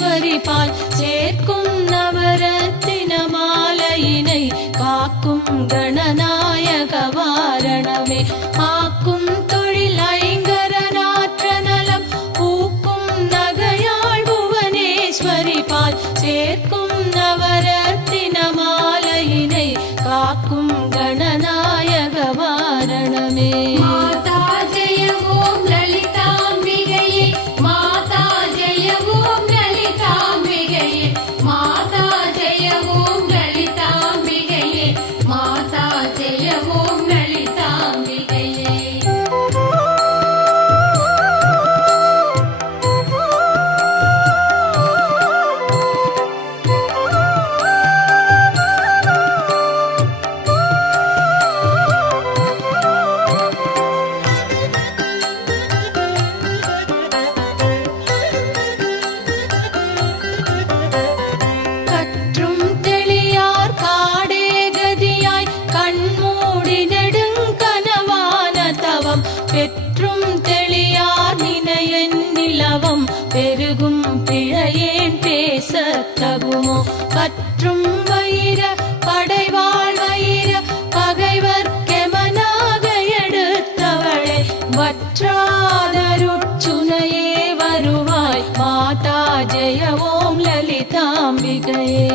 புவனேஸ்வரி பால் சேர்க்கும் நவரத்தின மாலையினை காக்கும் கணநாயக வாரணமே ஆக்கும் தொழில் ஐங்கரநாற்ற நலம் பூக்கும் நகையாள் புவனேஸ்வரி பால் சேர்க்கும் நவரத்தின மாலையினை காக்கும் கணநாயக வாரணமே பெற்றும் தெளியார் நினையன் நிலவம் பெருகும் பிழையேன் பேச தகுமோ பற்றும் வயிர படைவாள் வயிர பகைவர் கெமனாக எடுத்தவளே வற்றாதருச்சுனையே வருவாய் மாதா ஜெய ஓம் லலிதாம்பிகையே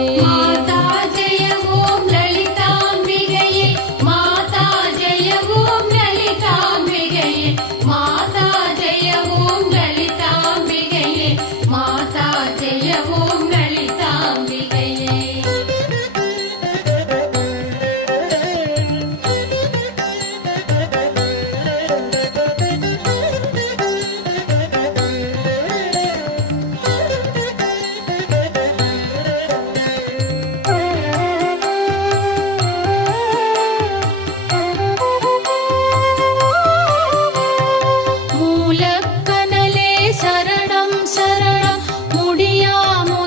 சரணம் சரணம் முடியாமோ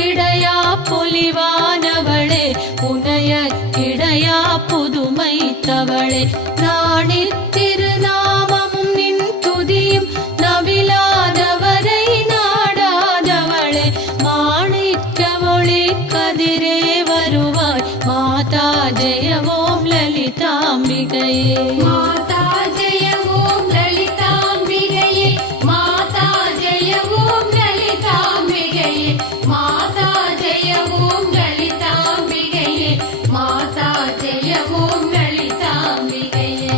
கிடையா பொலிவானவளே புனைய கிடையா புதுமை தவளே ராணி திருநாமமும் நின் துதியும் நவிலாதவரை நாடாதவளே மாணிக்க ஒளி கதிரே வருவாய் மாதா ஜெய ஓம் லலிதாம்பிகையே மாதா ஜெய ஓம் லலிதாம்பிகையே மாதா ஜெய ஓம் லலிதாம்பிகையே மாதா ஜெய ஓம் லலிதாம்பிகையே மாதா ஜெய ஓம் லலிதாம்பிகையே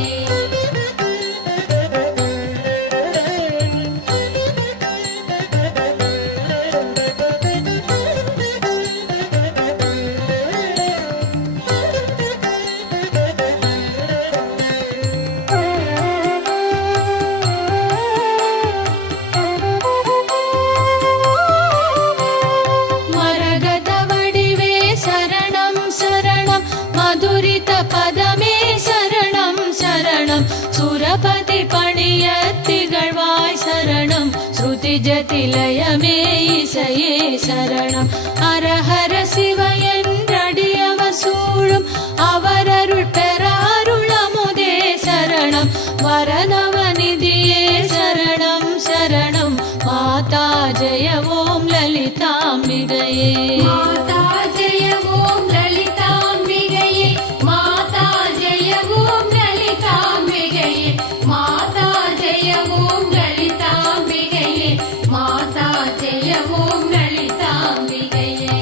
மரகத வடிவே சரணம் சரணம் மதுரித பதமே சரணம் சரணம் சுரபதி பணிய திகழ்வாய் சரணம் ஸ்ருதி ஜதிலயமே இசையே சரணம் ஹரஹர சிவ என்றடியவர் சூழும் அவரருள் பெற அருளமுதே சரணம் வரநவநிதியே சரணம் சரணம் மாதா ஜெய ஓம் லலிதாம்பிகையே மாதா ஜெய ஓம் லலிதாம்பிகையே மாதா ஜெய ஓம் லலிதாம்பிகையே மாதா ஜெய ஓம் லலிதாம்பிகையே மாதா ஜெய ஓம் லலிதாம்பிகையே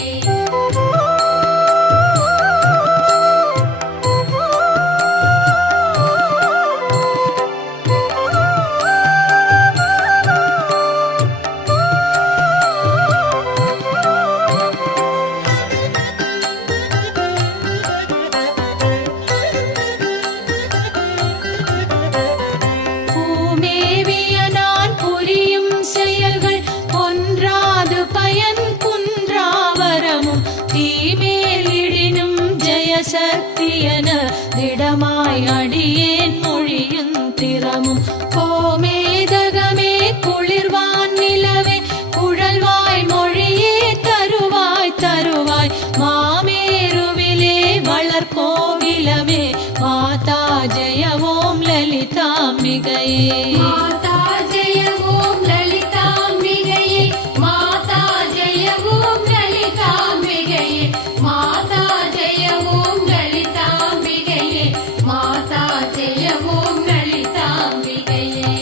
பூமேவிய நான் புரியும் செயல்கள் ஒன்றாது பயன் குன்றாவரமும் தீமேலிடினும் ஜெயசக்தியன திடமாய் அடியேன் மொழியும் திறமும் கோமேதகமே குளிர்வான் நிலவே குழல்வாய் மொழியே தருவாய் தருவாய் மாமேருவிலே வளர்கோவிலமே மாதா ஜெய ஓம் லலிதாம்பிகையே மாதா ஜெய ஓம் லலிதாம்பிகையே மாதா ஜெய ஓம் லலிதாம்பிகையே மாதா ஜெய ஓம் லலிதாம்பிகையே மாதா ஜெய ஓம் லலிதாம்பிகையே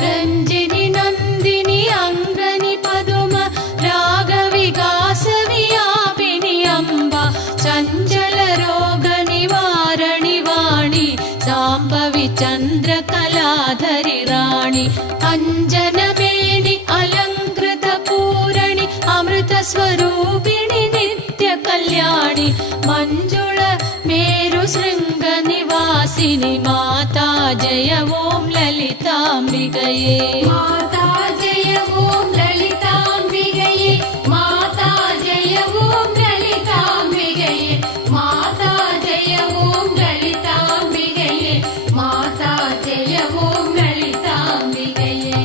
ரஞ்சினி நந்தினி அங்கனி பதும ராகவிகாச வியாபினி அம்பா சஞ்சல ரோக நிவாரணி வாணி சாம்பவி சந்திர கலாதரி ராணி அஞ்சனமேனி அலங்கிருத பூரணி அமிர்த ஸ்வரூபிணி நித்ய கல்யாணி மஞ்சுள மேரு சிருங்க நிவாசினி மாதா ஜெய ஓம் லலிதாம்பிகையே மாதா ஜெய ஓம் லலிதாம்பிகையே மாதா ஜெய ஓம் லலிதாம்பிகையே மாதா ஜெய ஓம் லலிதாம்பிகையே மாதா ஜெய ஓம் லலிதாம்பிகையே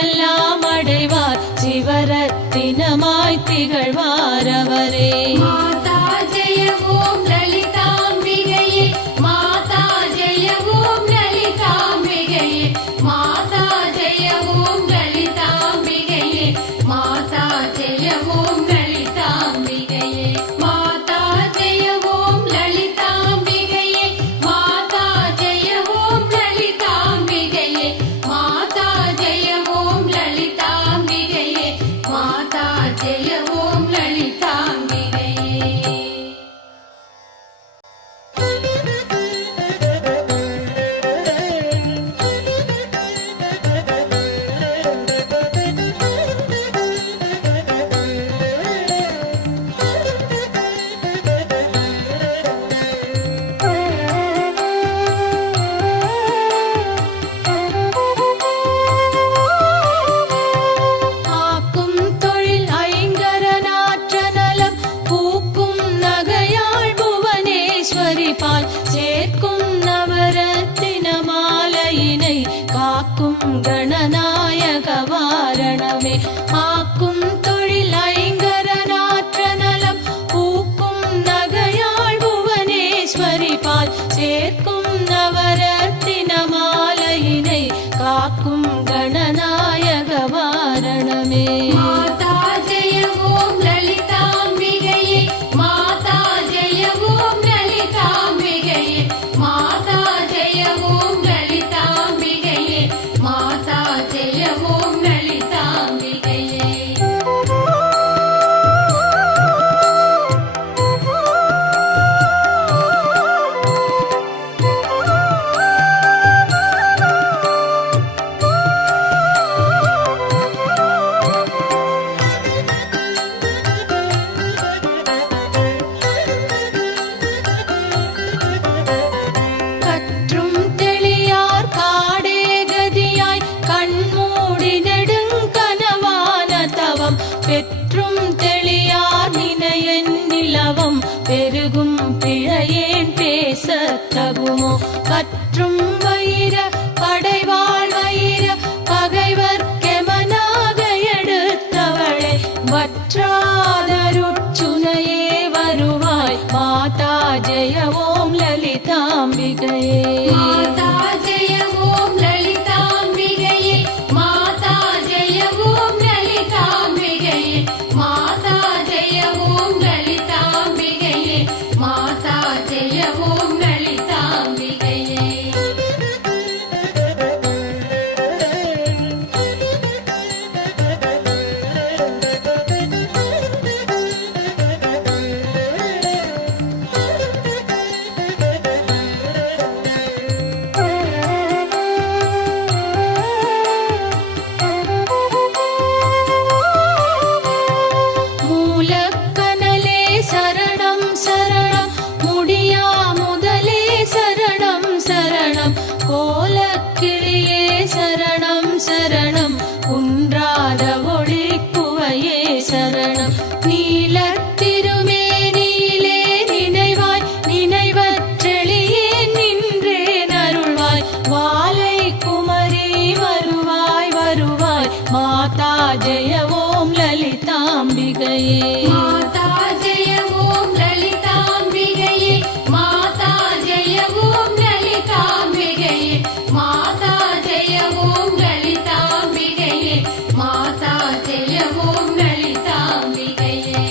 எல்லாம் அடைவார் சிவரத்தினமாய் திகழ்வார் அவரே. மாதா ஜெய ஓம் லலிதாம்பிகையே மாதா ஜெய ஓம் லலிதாம்பிகையே மாதா ஜெய ஓம் லலிதாம்பிகையே மாதா ஜெய ஓம் லலிதாம்பிகையே மாதா ஜெய ஓம் லலிதாம்பிகையே மாதா ஜெய ஓம் லலிதாம்பிகையே மாதா ஜெய ஓம் லலிதாம்பிகையே மாதா ஜெய ஓம் லலிதாம்பிகையே. ஆக்கும் தொழில் ஐங்கரநாற்ற நலம் பூக்கும் நகையாள் புவனேஸ்வரி பால் சேர்க்கும் நவரத்தின மாலையினை காக்கும் கணநாயக வாரணமே. ஆக்கும் தொழில் ஐங்கரநாற்ற நலம் பூக்கும் நகையாள் புவனேஸ்வரி பால் சேர்க்கும் நவரத்தின மாலையினை காக்கும் கணநாயக வாரணமே. மாதா ஜெய ஓம் லலிதாம்பிகையே மாதா ஜெய ஓம் லலிதாம்பிகையே மாதா ஜெய ஓம் லலிதாம்பிகையே மாதா ஜெய ஓம் லலிதாம்பிகையே. கற்றும் தெளியார் காடே கதியாய் கண்மூடி நெடுங்கனவான தவம் பெற்றும் தெளியார் நினையன் நிலவம் பெருகும் பிழையேன் பேசத் தகுமோ. கற்றும் வயிர படைவாள் வயிர பகைவர்க்கெமனாக எடுத்தவளே வற்றாதருட்சுனையே வருவாய் மாதா ஜெய ஓம் லலிதாம்பிகையே. மாதா ஜெய ஓம் லலிதாம்பிகையே மாதா ஜெய ஓம் லலிதாம்பிகையே மாதா ஜெய ஓம் லலிதாம்பிகையே மாதா ஜெய ஓம் லலிதாம்பிகையே. மூலக்கனலே சரணம் சரணம் முடியா முதலே சரணம் சரணம் கோலக்கிளியே சரணம் சரணம் குன்றாத ஒளிக்குவையே சரணம். நீலத்திருமேனியிலே நினைவாய் நினைவற்றெளியே நின்றே நருள்வாய் வாலை குமரி வருவாய் வருவாய் மாதா ஜெய ஓம் லலிதாம்பிகையே. மாதா ஜெய ஓம் லலிதாம்பிகையே மாதா ஜெய ஓம் லலிதாம்பிகையே மாதா ஜெய ஓம் லலிதாம்பிகையே மாதா ஜெய ஓம் லலிதாம்பிகையே.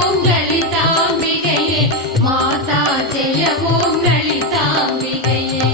ஓம் லலிதாம்பிகையே மாதா ஜெய ஓம் லலிதாம்பிகையே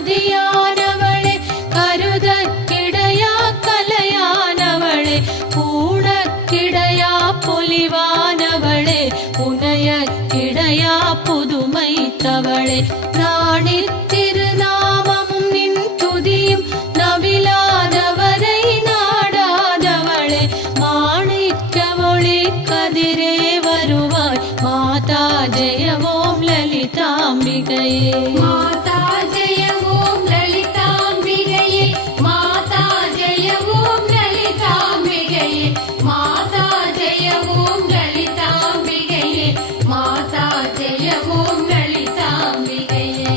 காணக்கிடையாகதியானவளே கருதக்கிடையா கலையானவளே பூணக்கிடையா பொலிவானவளே புனையக்கிடையா புதுமைத்தவளே ராணி திருநாமமும் நின் துதியும் நவிலாதவரை நாடாதவளே மாணிக்க ஒளி கதிரே வருவாய் மாதா ஜெய ஓம் லலிதாம்பிகையே மாதா ஜெய ஓம் லலிதாம்பிகையே மாதா ஜெய ஓம் லலிதாம்பிகையே மாதா ஜெய ஓம் லலிதாம்பிகையே மாதா ஜெய ஓம் லலிதாம்பிகையே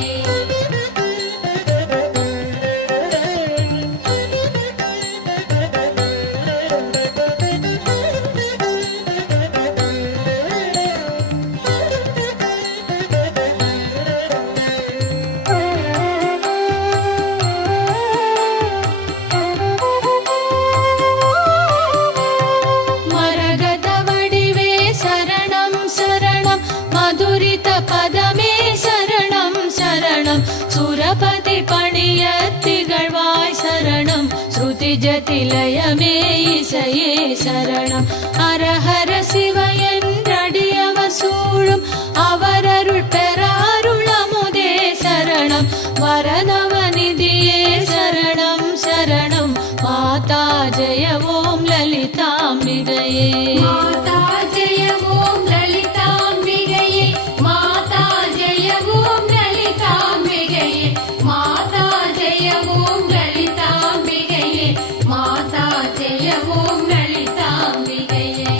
மரகத வடிவே சரணம் சரணம் மதுரித பதமே சரணம் சரணம் சுரபதி பணிய திகழ்வாய் சரணம் ஸ்ருதி ஜதிலயமே இசையே சரணம் ஹரஹர சிவ என்றடியவ சூழும் அவரருள் பெற அருளமுதே சரணம் வரநவநிதியே சரணம் சரணம் மாதா ஜெய ஓம் லலிதாம்பிகையே மாதா ஜெய ஓம் லலிதாம்பிகையே மாதா ஜெய ஓம் லலிதாம்பிகையே மாதா ஜெய ஓம் லலிதாம்பிகையே மாதா ஜெய ஓம் லலிதாம்பிகையே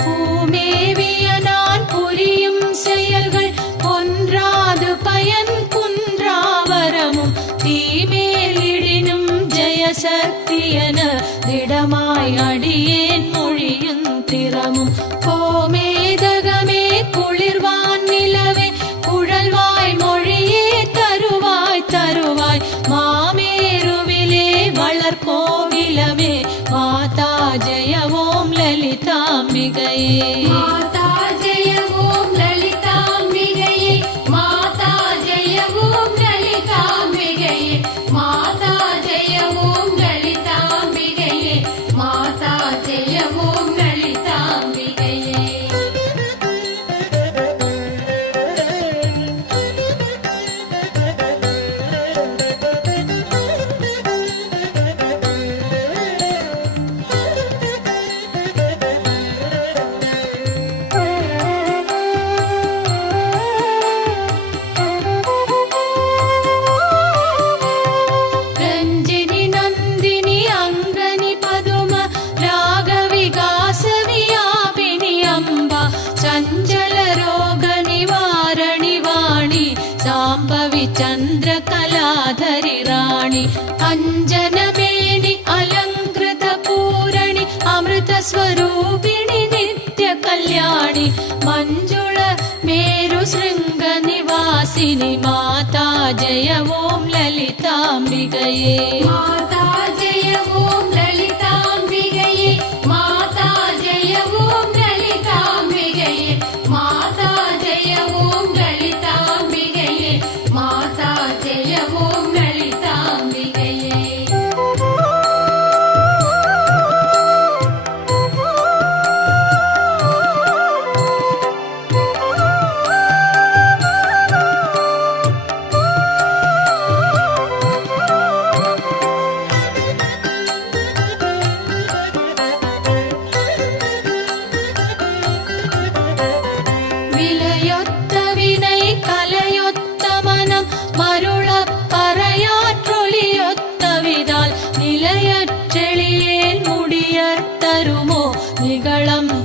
பூமேவிய நான் புரியும் செயல்கள் ஒன்றாது பயன் குன்றாவரமும் தீமேலிடினும் ஜெயசக்தியன திடமாய் அடியேன் மொழியும் திறமும் கோமேதகமே குளிர்வான் நிலவே குழல்வாய் மொழியே தருவாய் தருவாய் மாமேருவிலே வளர்கோவிலமே மாதா ஜெய ஓம் லலிதாம்பிகையே மாதா ஜெய ஓம் லலிதாம்பிகையே மாதா ஜெய ஓம் லலிதாம்பிகையே மாதா ஜெய ஓம் லலிதாம்பிகையே மாதா ஜெய ஓம் லலிதாம்பிகையே ரஞ்சினி நந்தினி அங்கனி பதும ராகவிகாச வியாபினி அம்பா சஞ்சல ரோக நிவாரணி வாணி சாம்பவி சந்திர கலாதரி ராணி அஞ்சனமேனி அலங்கிருத பூரணி அமிர்த ஸ்வரூபிணி நித்ய கல்யாணி மஞ்சுள மேரு சிருங்க நிவாசினி மாதா ஜெய ஓம் லலிதாம்பிகையே மாதா ஜெய ஓம் லலிதாம்பிகையே மாதா ஜெய ஓம் லலிதாம்பிகையே மாதா ஜெய ஓம் லலிதாம்பிகையே மாதா ஜெய ஓம் லலிதாம்பிகையே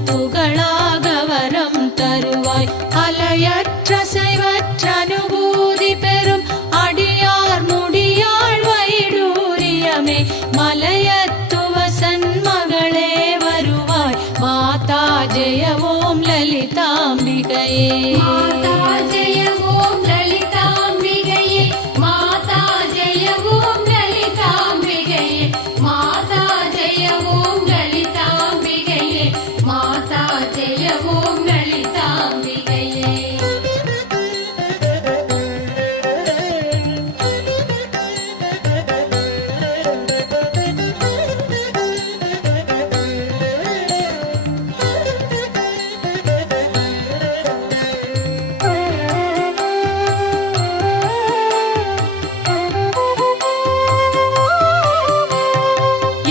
துகளாக வரம் தருவாய். அலையற்ற செய்வற்ற அனுபூதி பெறும் அடியார் முடியாள் வைடூரியமே மலையத்துவசன் மகளே வருவாய். மாதா ஜெய ஓம் லலிதாம்பிகையே. மாதா ஜெய ஓம் லலிதாம்பிகையே. மாதா ஜெய ஓம் லலிதாம்பிகையே. மாதா ஜெய ஓம் லலிதாம்பிகையே. மாதா ஜெய ஓம் லலிதாம்பிகையே.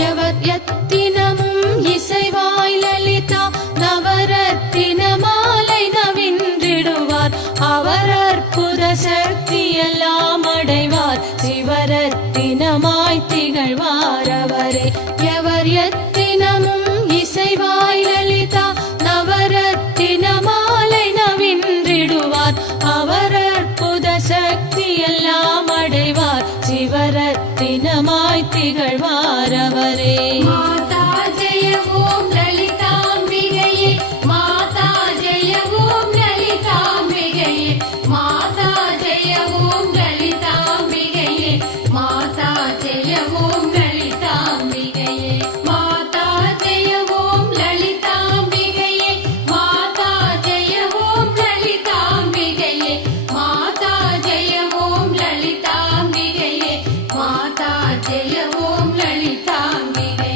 எவர் எத்தினமும் இசைவாய் லலிதா நவரத்தின மாலை நவின்றிடுவார். அவர் அற்புத சக்தி எல்லாம் அடைவார். சிவரத்தினமாய் திகழ்வார் அவரே. எவர் எத்தினமும் இசைவாய் லலிதா நவரத்தின மாலை நவின்றிடுவார். அவர் அற்புத சக்தி எல்லாம் அடைவார். சிவரத்தினமாய் திகழ்வார் அவரே. மாதா ஜெய ஓம் லலிதாம்பிகையே. மாதா ஜெய ஓம் லலிதாம்பிகையே. மாதா ஜெய ஓம் லலிதாம்பிகையே. மாதா ஜெய ஓம் லலிதாம்பிகையே. மாதா ஜெய ஓம் லலிதாம்பிகையே. மாதா ஜெய ஓம் லலிதாம்பிகையே. மாதா ஜெய ஓம் லலிதாம்பிகையே. மாதா ஜெய ஓம் லலிதாம்பிகையே.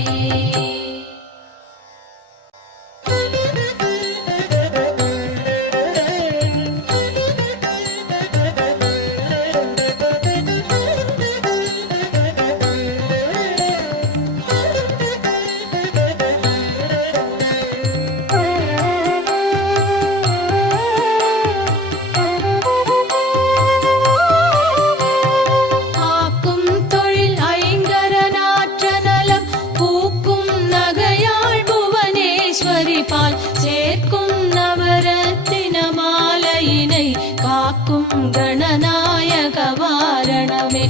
ஆக்கும் தொழில் ஐங்கரநாற்ற நலம் பூக்கும் நகையாள் புவனேஸ்வரி பால் சேர்க்கும் நவரத்தின மாலையினை காக்கும் கணநாயக வாரணமே.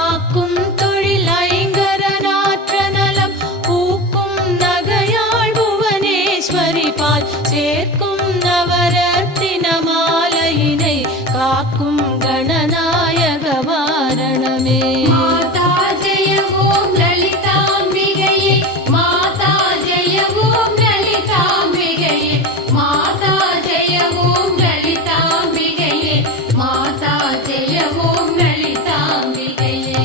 ஆக்கும் தொழில் ஐங்கரநாற்ற நலம் பூக்கும் நகையாள் புவனேஸ்வரி பால் சேர்க்கும் நவரத்தின மாலையினை காக்கும் கணநாயக வாரணமே. மாதா ஜெய ஓம் லலிதாம்பிகையே. மாதா ஜெய ஓம் லலிதாம்பிகையே. மாதா ஜெய ஓம் லலிதாம்பிகையே. மாதா ஜெய ஓம் லலிதாம்பிகையே.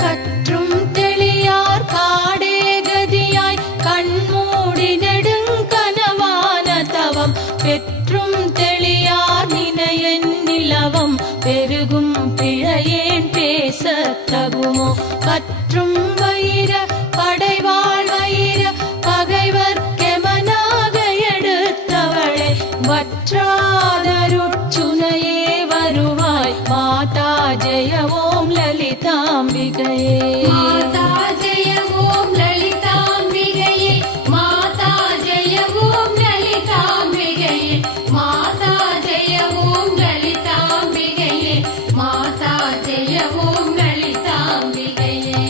கற்றும் தெளியார் காடே கதியாய் கண்மூடி நெடுங்கனவான தவம் பெற்றும் தெளியார் நினையன் நிலவம் பெருகும் பிழையேன் பேசத் தகுமோ. கற்றும் வயிர படைவாள் வயிர பகைவர் கெமனாக எடுத்தவளே வற்றாதருட்சுனையே வருவாய். மாதா ஜெய ஓம் லலிதாம்பிகையே. மாதா ஜெய ஓம் லலிதாம்பிகையே. மாதா ஜெய ஓம் லலிதாம்பிகையே. மாதா ஜெய ஓம் லலிதாம்பிகையே. மாதா ஜெய ஓம் லலிதாம்பிகையே.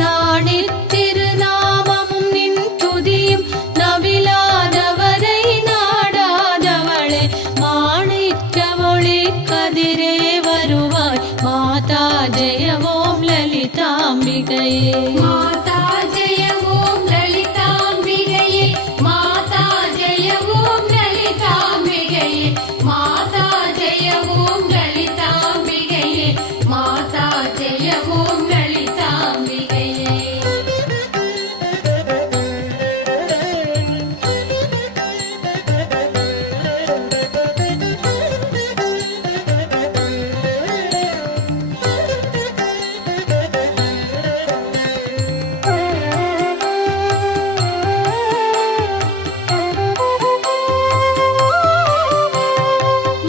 நாணித்திருநாமமும் நின் துதியும் நவிலாதவரை நாடாதவளே மாணிக்க ஒளி கதிரே வருவாய் மாதா ஜெய ஓம் லலிதாம்பிகையே மாதா ஜெய ஓம் லலிதாம்பிகையே மாதா ஜெய ஓம் லலிதாம்பிகையே மாதா ஜெய ஓம் லலிதாம்பிகையே மாதா ஜெய ஓம் லலிதாம்பிகையே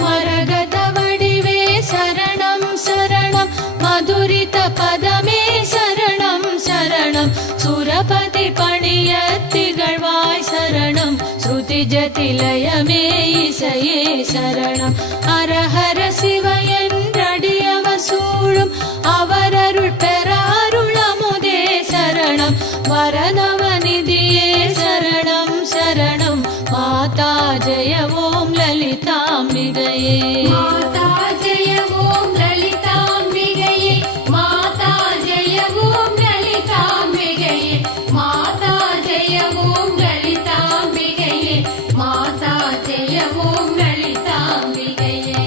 மரகத வடிவே சரணம் சரணம் மதுரித பதமே சரணம் சரணம் சுரபதி பணிய திகழ்வாய் சரணம் ஸ்ருதி ஜதிலயமே இசையே சரணம் ஹரஹர சிவ என்றடியவ சூழும் அவரருள் பெற அருளமுதே சரணம் வரதவநிதியே சரணம் சரணம் மாதா ஜெய ஓம் லலிதாம்பிகையே மாதா ஜெய ஓம் லலிதாம்பிகையே மாதா ஜெய ஓம் லலிதாம்பிகையே மாதா ஜெய ஓம் லலிதாம்பிகையே மாதா ஜெய ஓம் லலிதாம்பிகையே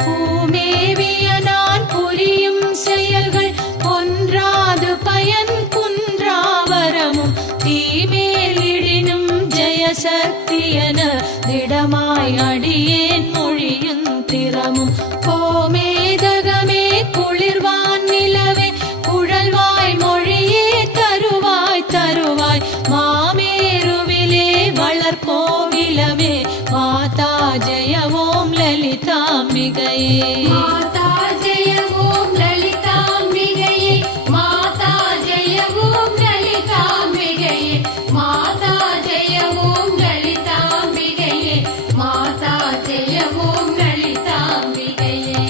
பூமேவிய நான் புரியும் செயல்கள் ஒன்றாது பயன் குன்றாவரமும் தீமேலிடினும் ஜெயசக்தியன திடமாய் அடியேன் மொழியும் திறமும் கோமேதகமே குளிர்வான் நிலவே குழல்வாய் மொழியே தருவாய் தருவாய் மாமேருவிலே வளர்கோவிலமே மாதா ஜெய ஓம் லலிதாம்பிகையே மாதா ஜெய ஓம் லலிதாம்பிகையே மாதா ஜெய ஓம் லலிதாம்பிகையே மாதா ஜெய ஓம் லலிதாம்பிகையே மாதா ஜெய ஓம் லலிதாம்பிகையே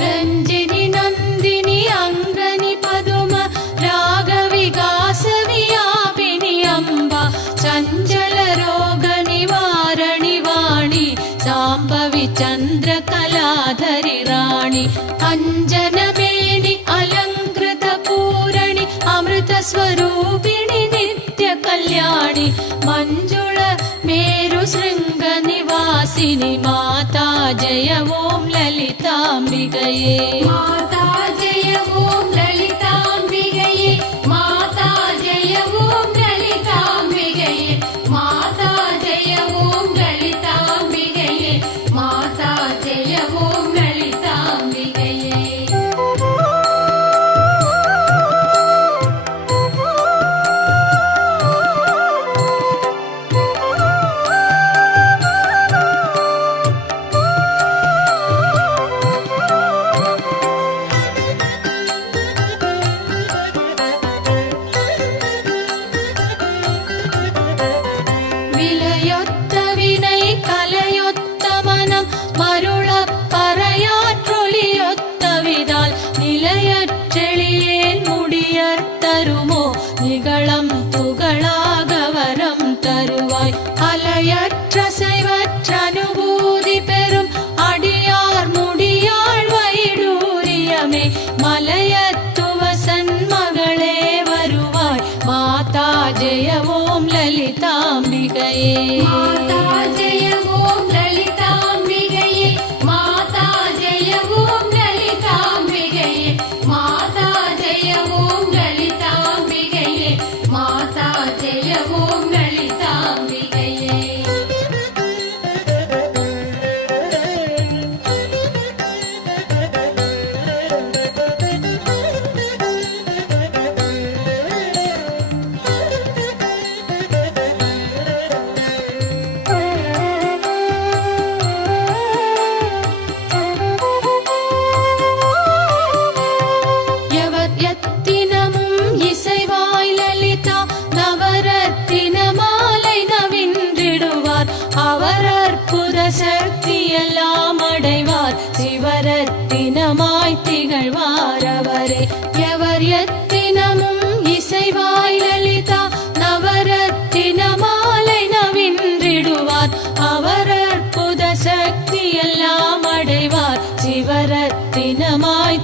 ரஞ்சினி நந்தினி அங்கனி பதும ராகவிகாச வியாபினி அம்பா சஞ்சல ரோக நிவாரணி வாணி சாம்பவி சந்திர கலாதரி ராணி அஞ்சனமேனி அலங்கிருத பூரணி அமிர்த ஸ்வரூபிணி நித்ய கல்யாணி மஞ்சுள மேரு சிருங்க நிவாசினி மாதா ஜெய ஓம் லலிதாம்பிகையே மாதா ஜெய ஓம் லலிதாம்பிகையே மாதா ஜெய ஓம் லலிதாம்பிகையே மாதா ஜெய ஓம் லலிதாம்பிகையே மாதா ஜெய ஓம் லலிதாம்பிகையே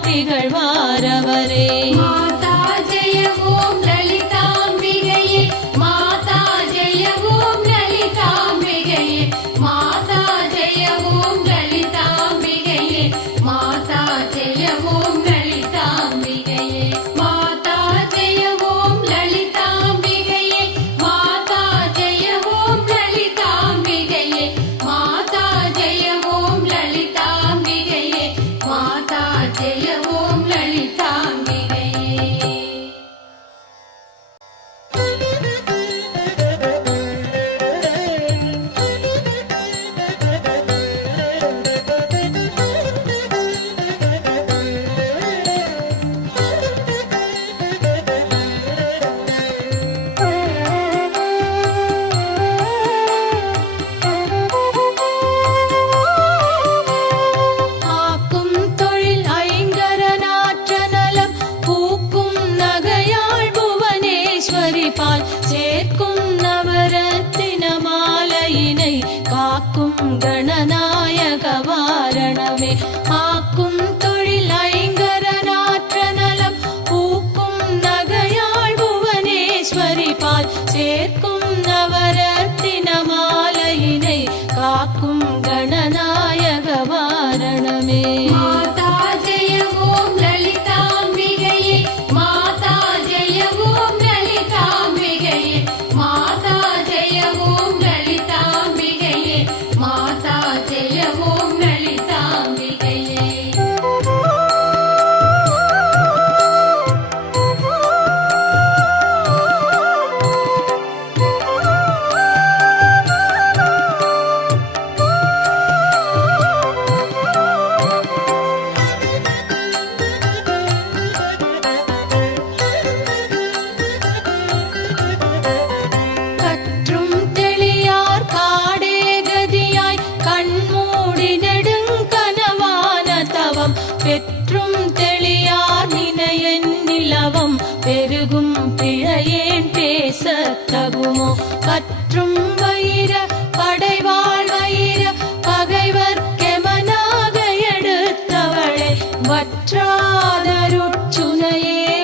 திகழ்வாரவரே. மாதா ஜெய ஓம் லலிதாம்பிகையே மாதா ஜெய ஓம் லலிதாம்பிகையே மாதா ஜெய ஓம் லலிதாம்பிகையே மாதா ஜெய ஓம் லலிதாம்பிகையே மாதா ஜெய ஓம் லலிதாம்பிகையே மாதா ஜெய ஓம் லலிதாம்பிகையே மாதா ஜெய ஓம் லலிதாம்பிகையே மாதா ஜெய ஓம் லலிதாம்பிகையே. ஆக்கும் தொழில் ஐங்கரநாற்ற நலம் பூக்கும் நகையாள் புவனேஸ்வரி பால் சேர்க்கும் நவரத்தின மாலையினை காக்கும் கணநாயக வாரணமே. ஆக்கும் தொழில் ஐங்கரநாற்ற நலம் பூக்கும் நகையாள் புவனேஸ்வரி பால் சேர்க்கும் நவரத்தின மாலையினை காக்கும் கணநாயக வாரணமே. மாதா ஜெய ஓம் லலிதாம்பிகையே மாதா ஜெய ஓம் லலிதாம்பிகையே மாதா ஜெய ஓம் லலிதாம்பிகையே மாதா ஜெய ஓம் லலிதாம்பிகையே. கற்றும் தெளியார் காடே கதியாய் கண்மூடி நெடுங்கனவான தவம் பெற்றும் தெளியார் நினையன் நிலவம் பெருகும் பிழையேன் பேசத் தகுமோ. கற்றும் வயிர படைவாள் வயிர பகைவர்க்கெமனாக எடுத்தவளே வற்றாதருட்சுனையே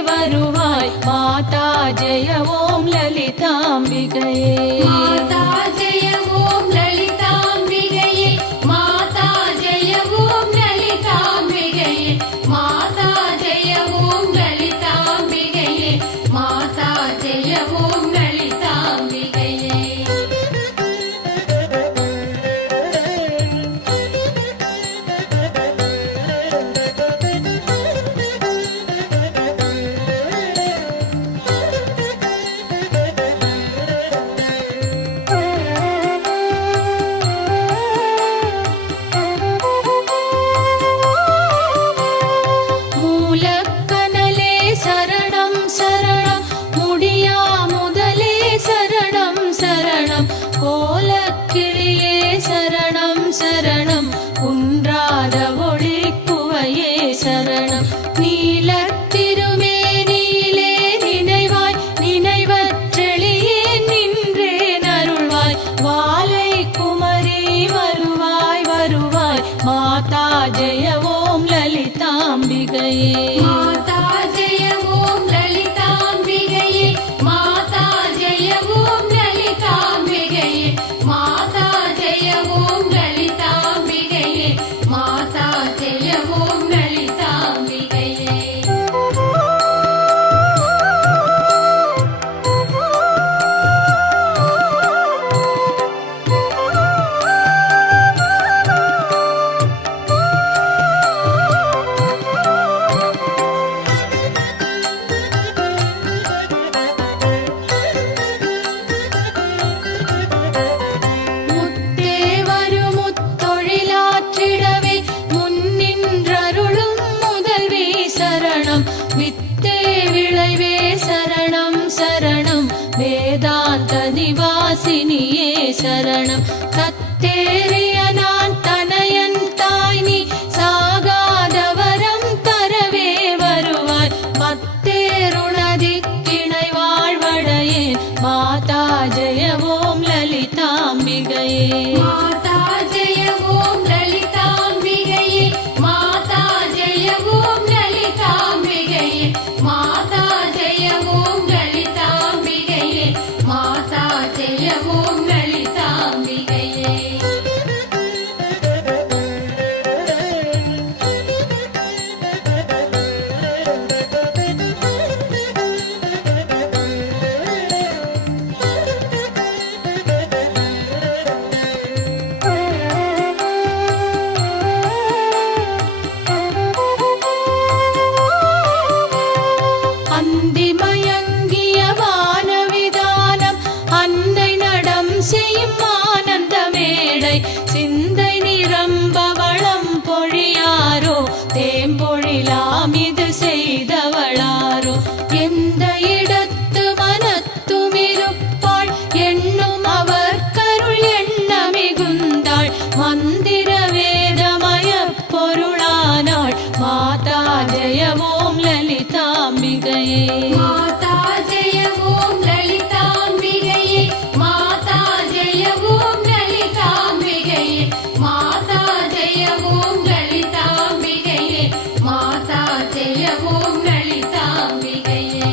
வருவாய் மாதா ஜெய ஓம் லலிதாம்பிகையே. மாதா ஜெய ஓம் லலிதாம்பிகையே மாதா ஜெய ஓம் லலிதாம்பிகையே மாதா ஜெய ஓம் லலிதாம்பிகையே மாதா ஜெய ஓம் லலிதாம்பிகையே. மூலக்கனலே சரணம் சரணம் முடியா முதலே சரணம் சரணம் கோலக்கிளியே சரணம் சரணம் குன்றாத ஒளிக்குவையே சரணம். நீலத்திருமேனியிலே நினைவாய் நினைவற்றெளியே நின்றே நருள்வாய் வாலை குமரி வருவாய் வருவாய் மாதா ஜெய ஓம் லலிதாம்பிகையே. மாதா ஜெய ஓம் லலிதாம்பிகையே மாதா ஜெய ஓம் லலிதாம்பிகையே மாதா ஜெய ஓம் லலிதாம்பிகையே மாதா ஜெய ஓம் லலிதாம்பிகையே. செய்தவளாரோ தேம்பொழிலாம் இது செய்தவளாரோ எந்த இடத்து மனத்துமிருப்பாள் எண்ணும் அவர் கருள் எண்ண மிகுந்தாள் மந்திர வேதமய பொருளானாள் மாதா ஜெய ஓம் லலிதாம்பிகையே மாதா ஜெய ஓம் லலிதாம்பிகையே மாதா ஜெய ஓம் லலிதாம்பிகையே மாதா ஜெய ஓம் லலிதாம்பிகையே மாதா ஜெய ஓம் லலிதாம்பிகையே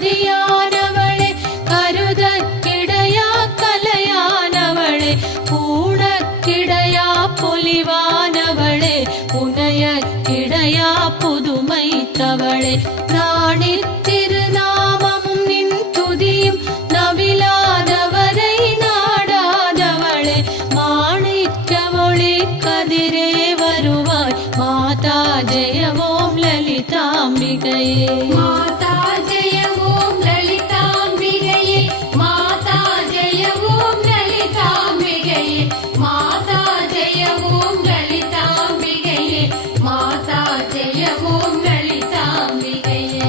காணக்கிடையாகதியானவளே கருதக்கிடையா கலையானவளே பூணக்கிடையா பொலிவானவளே புனையக்கிடையா புதுமைத்தவளே ராணி திருநாமமும் நின் துதியும் நவிலாதவரை நாடாதவளே மாணிக்க ஒளி கதிரே வருவாய் மாதா ஜெய ஓம் லலிதாம்பிகையே மாதா ஜெய ஓம் லலிதாம்பிகையே மாதா ஜெய ஓம் லலிதாம்பிகையே மாதா ஜெய ஓம் லலிதாம்பிகையே மாதா ஜெய ஓம் லலிதாம்பிகையே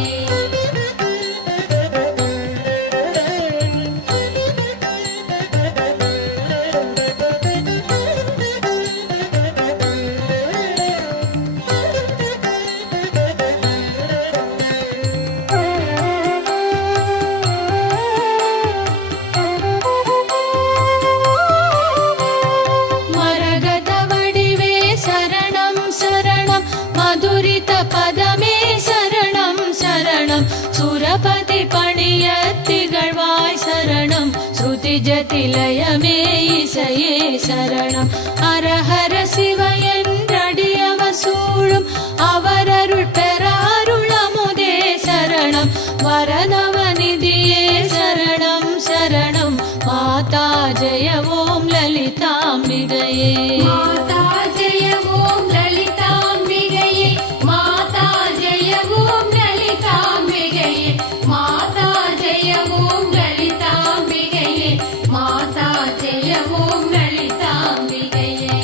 மரகத வடிவே சரணம் சரணம் மதுரித பதமே சரணம் சரணம் சுரபதி பணிய திகழ்வாய் சரணம் ஸ்ருதி ஜதிலயமே இசையே சரணம் ஹரஹர சிவ என்றடியவ சூழும் அவரருள் பெற அருளமுதே சரணம் வரநவநிதியே சரணம் சரணம் மாதா ஜெய ஓம் லலிதாம்பிகையே மாதா ஜெய ஓம் லலிதாம்பிகையே மாதா ஜெய ஓம் லலிதாம்பிகையே மாதா ஜெய ஓம் லலிதாம்பிகையே மாதா ஜெய ஓம் லலிதாம்பிகையே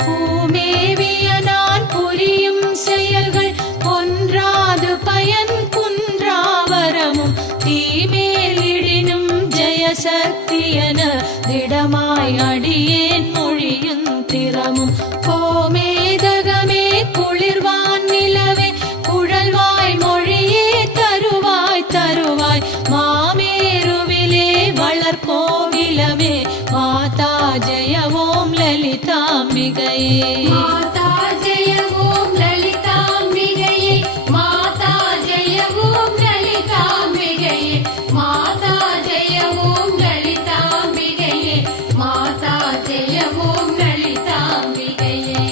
பூமேவிய நான் புரியும் செயல்கள் ஒன்றாது பயன் குன்றாவரமும் தீமேலிடினும் ஜெயசக்தியன திடமாய் அடியேன் மொழியும் திறமும் கோமேதகமே குளிர்வான் நிலவே குழல்வாய் மொழியே தருவாய் தருவாய் மாமேருவிலே வளர்கோவிலமே மாதா ஜெய ஓம் லலிதாம்பிகையே மாதா ஜெய ஓம் லலிதாம்பிகையே மாதா ஜெய ஓம் லலிதாம்பிகையே மாதா ஜெய ஓம் லலிதாம்பிகையே மாதா ஜெய ஓம் லலிதாம்பிகையே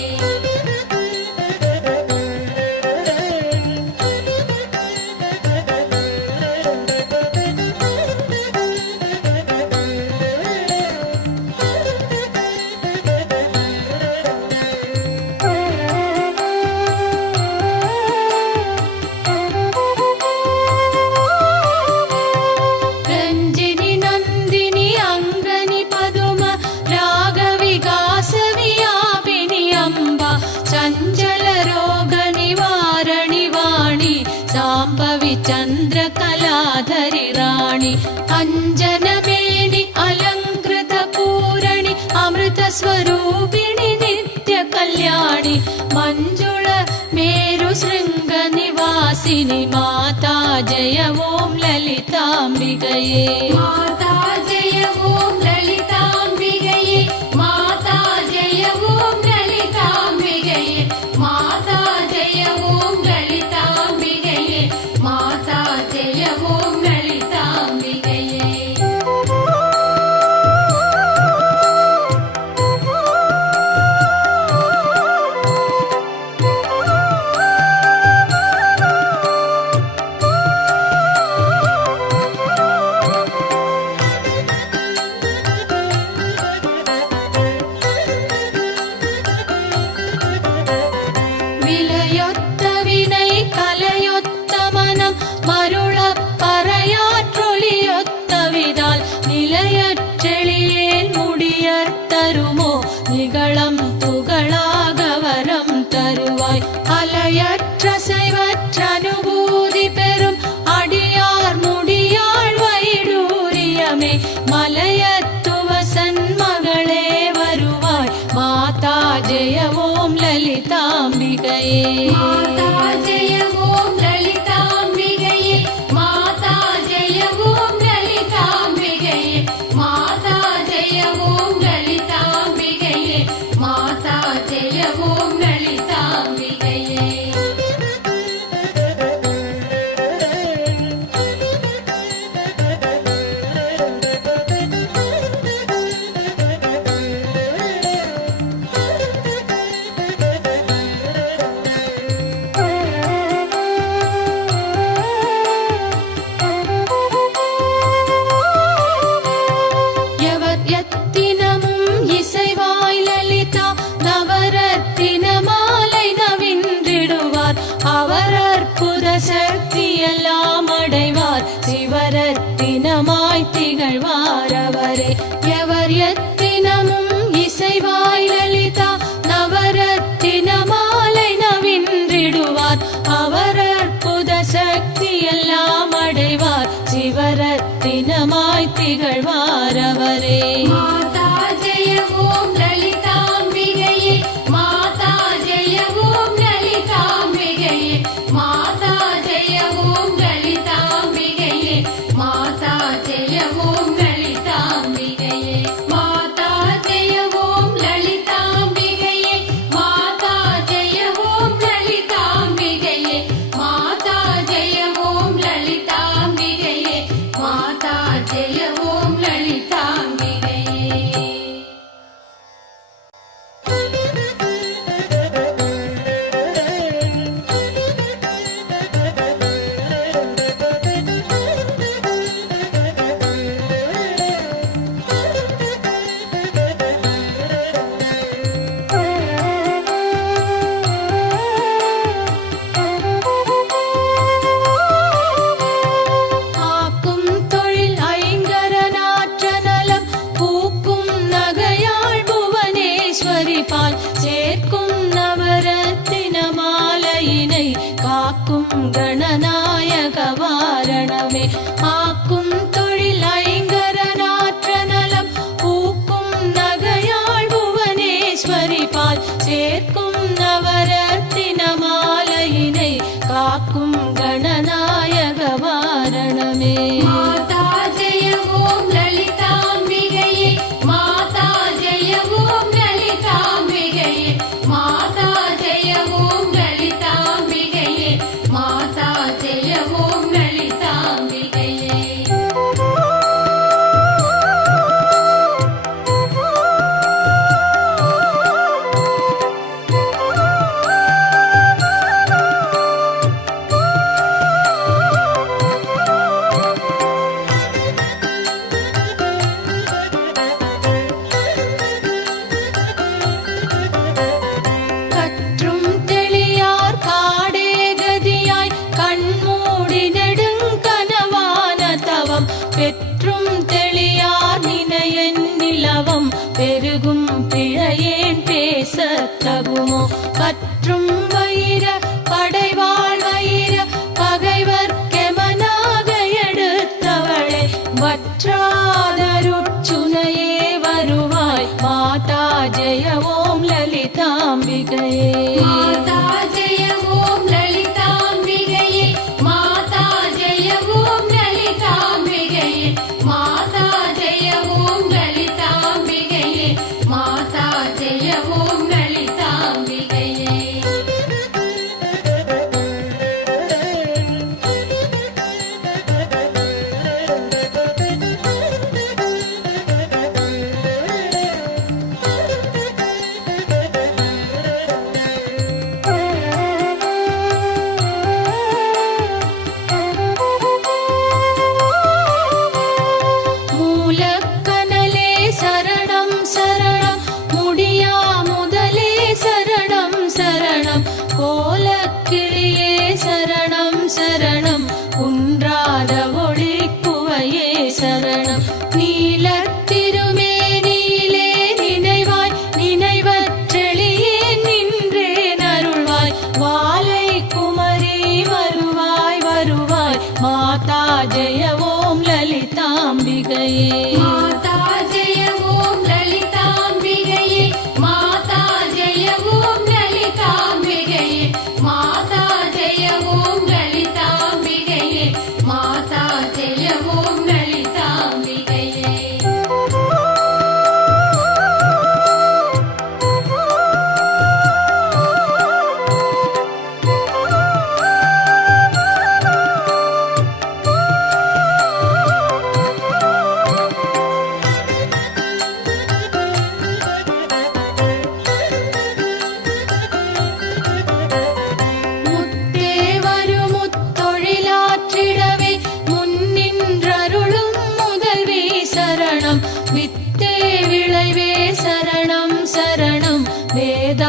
ரஞ்சினி நந்தினி அங்கனி பதும ராக விகாச வியாபினி அம்பா சஞ்சல ரோக நிவாரணி வாணி சாம்பவி சந்திர கலாதரி ராணி அஞ்சனமேனி அலங்கிருத பூரணி அமிர்த ஸ்வரூபிணி நித்ய கல்யாணி மஞ்சுள மேரு சிருங்க நிவாசினி மாதா ஜெய ஓம் லலிதாம்பிகையே மாதா ஜெய ஓம் லலிதாம்பிகையே மாதா ஜெய ஓம் லலிதாம்பிகையே மலையொத்த வினை கலையொத்த மனம் மருளப் பறையாற்றொலியொத்த விதால் நிலையற்றெளியேல் முடியர்த்தருமோ நிகழம் துகளாக வரம் தருவாய் அலையற்ற செய்வற்ற அனுபூதி பெறும் அடியார் முடியாள் வைடூரியமே மலையத்துவசன் மகளே வருவாய் மாதா ஜெய ஓம் லலிதாம்பிகையே மாதா ஜெய ஓம் லலிதாம்பிகையே மாதா ஜெய ஓம் லலிதாம்பிகையே மாதா ஜெய ஓம் லலிதாம்பிகையே மாதா ஜெய ஓம் லலிதாம்பிகையே எவர் எத்தினமும் இசைவாய் லலிதா நவரத்தின மாலை நவின்றிடுவார் அவர் அற்புத சக்தியெல்லாம் அடைவார் சிவரத்தினமாய் திகழ்வார் அவரே எவர் எத்தினமும் இசைவாய் லலிதா நவரத்தின மாலை நவின்றிடுவார் அவர் அற்புத சக்தியெல்லாம் அடைவார் சிவரத்தினமாய் திகழ்வார் அவரே மாதா ஜெய ஓம் லலிதாம்பிகையே மாதா ஜெய ஓம் லலிதாம்பிகையே மாதா ஜெய ஓம் லலிதாம்பிகையே மாதா ஜெய ஓம் லலிதாம்பிகையே மாதா ஜெய ஓம் லலிதாம்பிகையே மாதா ஜெய ஓம் லலிதாம்பிகையே மாதா ஜெய ஓம் லலிதாம்பிகையே மாதா ஜெய ஓம் லலிதாம்பிகையே ஆக்கும் தொழில் ஐங்கரநாற்ற நலம் பூக்கும் நகையாள் புவனேஸ்வரி பால் சேர்க்கும் நவரத்தின மாலையினை காக்கும் கணநாயக வாரணமே ஆக்கும் தொழில் ஐங்கரநாற்ற நலம் பூக்கும் நகையாள் புவனேஸ்வரி பால் சேர்க்கும் நவரத்தின மாலையினை காக்கும் கணநாயக வாரணமே மாதா ஜெய ஓம் லலிதாம்பிகையே மாதா ஜெய ஓம் லலிதாம்பிகையே மாதா ஜெய ஓம் லலிதாம்பிகையே மாதா ஜெய ஓம் லலிதாம்பிகையே கற்றும் தெளியார் காடே கதியாய் கண்மூடி நெடுங்கனவான தவம் பெற்றும் தெளியார் நினையன் நிலவம் பெருகும் பிழையேன் பேசத் தகுமோ பற்றும் வயிர படைவாள் வயிர பகைவர்க்கெமனாக எடுத்தவளே வற்றாதருட்சுனையே வருவாய் மாதா ஜெய ஓம் லலிதாம்பிகையே மாதா ஜெய ஓம் லலிதாம்பிகையே மாதா ஜெய ஓம் லலிதாம்பிகையே மாதா ஜெய ஓம் லலிதாம்பிகையே மாதா ஜெய ஓம் லலிதாம்பிகையே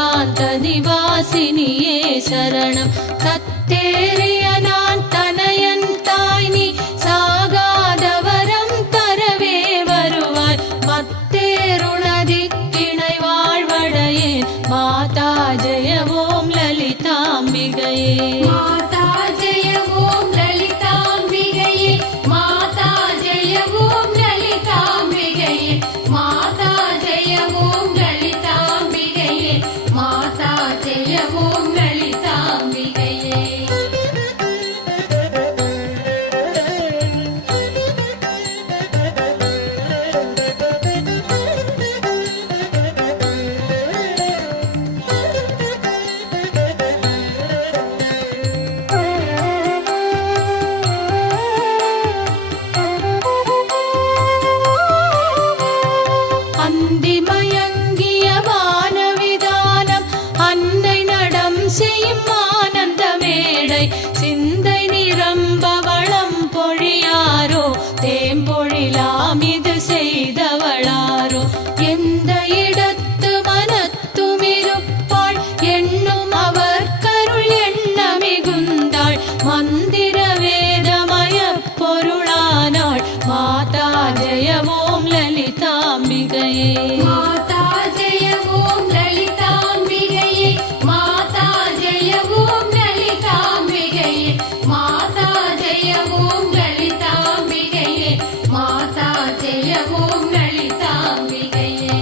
ஏகாந்த நிவாசினியே சரணம். தத்தேறிய நான் தனையன் தாய் நீ சாகாதவரம் தரவே வருவாய். மத்தேருணதி கிணை வாழ்வடையேன் மாதா ஜெய ஓம் லலிதாம்பிகையே. மாதா ஜெய ஓம் லலிதாம்பிகையே. மாதா ஜெய ஓம் லலிதாம்பிகையே. மாதா ஜெய ஓம் லலிதாம்பிகையே. மாதா ஜெய ஓம் லலிதாம்பிகையே. அந்திமயங்கிய வானவிதானம் அன்னை நடம் செய்யும் ஆனந்த மேடை. சிந்தை நிரம்ப வளம் பொழியாரோ தேம்பொழிலாம் இது செய்தவளாரோ. எந்த இடத்து மனத்துமிருப்பாள் எண்ணும் அவர் கருள் எண்ண மிகுந்தாள். மந்திர வேதமய பொருளானாள் மாதா ஜெய ஓம் லலிதாம்பிகையே. மாதா ஜெய ஓம் லலிதாம்பிகையே. மாதா ஜெய ஓம் லலிதாம்பிகையே. மாதா ஜெய ஓம் லலிதாம்பிகையே. மாதா ஜெய ஓம் லலிதாம்பிகையே.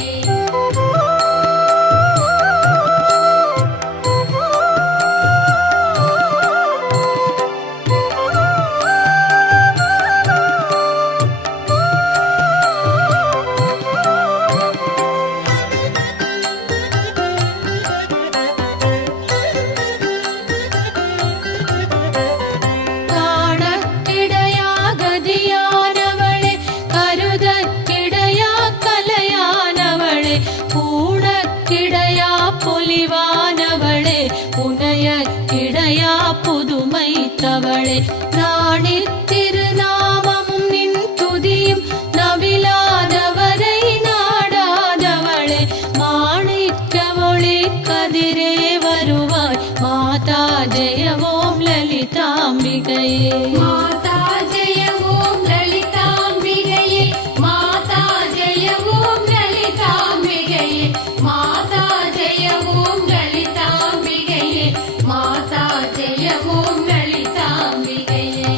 காணக்கிடையாகதியானவளே கருதக்கிடையா கலையானவளே. பூணக்கிடையா பொலிவானவளே புனையக்கிடையா புதுமைத்தவளே. ராணி திருநாமமும் நின் துதியும் நவிலாதவரை நாடாதவளே. மாணிக்க ஒளி கதிரே வருவாய் மாதா ஜெய ஓம் லலிதாம்பிகையே. மாதா ஜெய ஓம் லலிதாம்பிகையே. மாதா ஜெய ஓம் லலிதாம்பிகையே. மாதா ஜெய ஓம் லலிதாம்பிகையே. மாதா ஜெய ஓம் லலிதாம்பிகையே.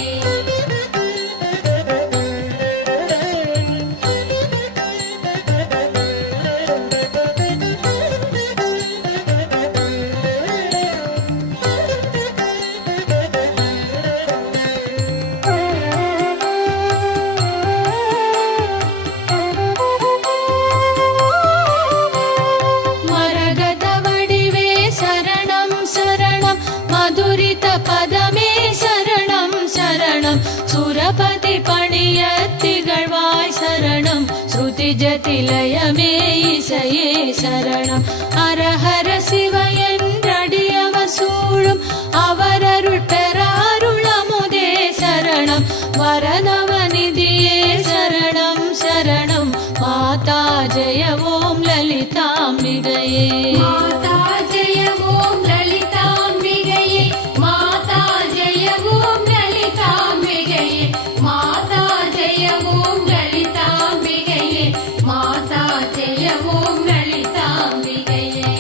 மரகத வடிவே சரணம் சரணம். மதுரித பதமே சரணம் சரணம். சுரபதி பணிய திகழ்வாய் சரணம். ஸ்ருதி ஜதிலயமே இசையே சரணம். அரஹர சிவ என்றடியவ சூழும் அவரருள் பெற அருளமுதே சரணம். வரநவநிதியே சரணம் சரணம். மாதா ஜெய ஓம் லலிதாம்பிகையே. மாதா ஜெய ஓம் லலிதாம்பிகையே. மாதா ஜெய ஓம் லலிதாம்பிகையே. மாதா ஜெய ஓம் லலிதாம்பிகையே. மாதா ஜெய ஓம் லலிதாம்பிகையே.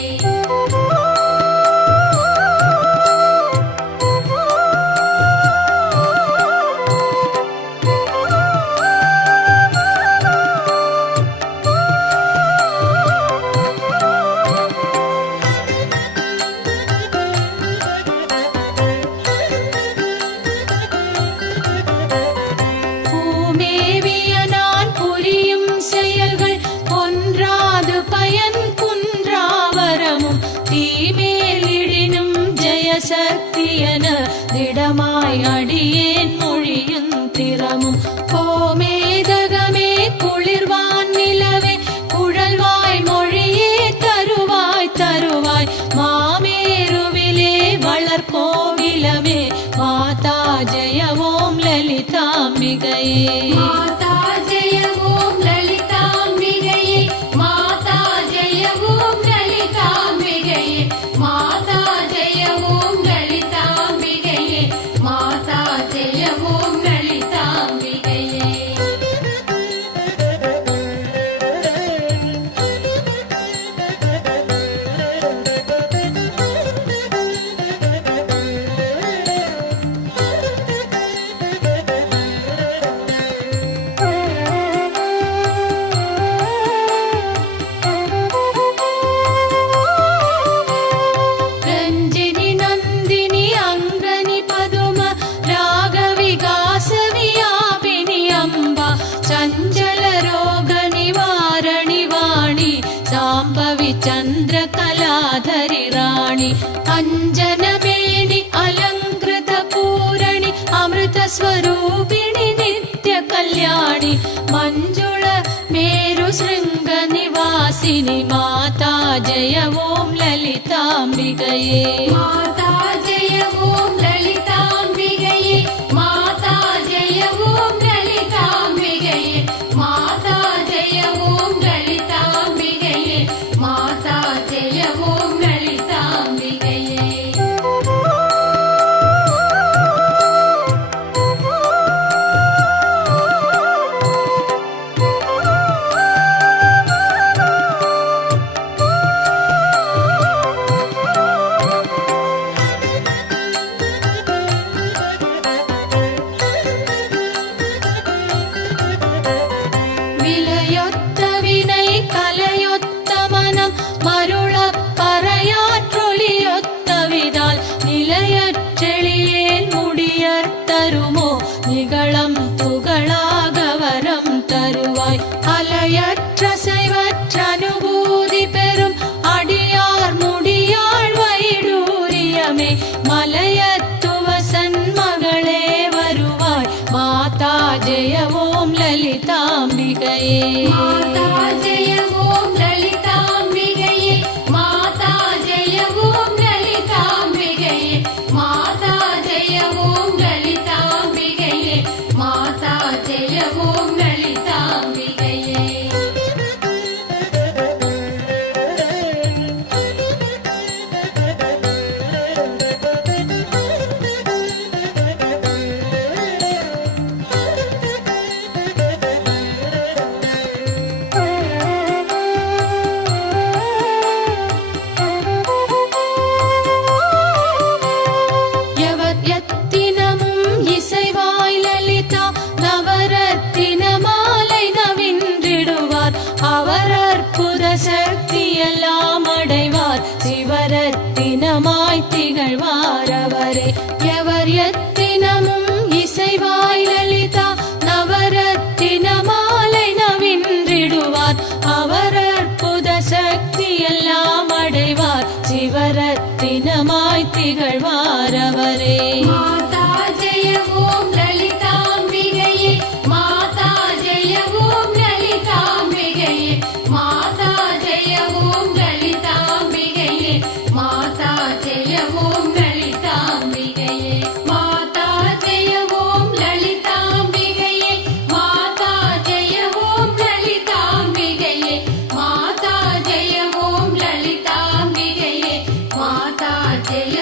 பூமேவிய நான் புரியும் செயல்கள் பொன்றாது பயன் குன்றாவரமும். தீமேலிடினும் ஜெய சக்தியன திடமாய் அடியேன் மொழியும் திறமும். கோமேதகமே குளிர்வான் நிலவே குழல்வாய் மொழியே தருவாய் தருவாய். மாமேருவிலே வளர்கோவிலமே மாதா ஜெய ஓம் லலிதாம்பிகையே. மாதா ஜெய ஓம் லலிதாம்பிகையே. மாதா ஜெய ஓம் லலிதாம்பிகையே. हरिराणि अञ्जनमेनि अलङ्कृत पूरणि अमृतस्वरूपिणि नित्यकल्याणि मञ्जुळ मेरुशृङ्गनिवासिनि माता जय ॐ ललिताम्बिकये माता जय ॐ ललिताम्बिकये माता जय ॐ ललिताम्बिकये माता जय ॐ ललिताम्बिकये माता जय ॐ ललिताम्बिकये விலையொத்த வினை கலையொத்த மனம் மருளப் பறையாற்றொலியொத்த விதால் நிலையற்றெளியேன் முடியத் தருமோ நிகழம் துகளாக வரம் தருவாய் அலையற்ற செய்வற்ற அனுபூதி பெறும் அடியார் முடியாள் வைடூரியமே மலையத்துவசன் மகளே வருவாய் மாதா ஜெய ஓம் லலிதாம்பிகையே माता जय ॐ ललिताम्बिकये माता जय ॐ ललिताम्बिकये माता जय ॐ ललिताम्बिकये माता जय ॐ ललिताम्बिकये எவர் எத்தினமும் இசைவாய் லலிதா நவரத்தின மாலை நவின்றிடுவார் அவர் அற்புத சக்தி எல்லாம் அடைவார் சிவரத்தினமாய் திகழ்வார் அவரே எவர் எத்தினமும் இசைவாய் லலிதா நவரத்தின மாலை நவின்றிடுவார் அவர் அற்புத சக்தி எல்லாம் அடைவார் சிவரத்தினமாய் திகழ்வார் அவரே माता जय ॐ ललिताम्बिकये माता जय ॐ ललिताम्बिकये माता जय ॐ ललिताम्बिकये माता जय ॐ ललिताम्बिकये माता जय ॐ ललिताम्बिकये माता जय ॐ ललिताम्बिकये माता जय ॐ ललिताम्बिकये माता जय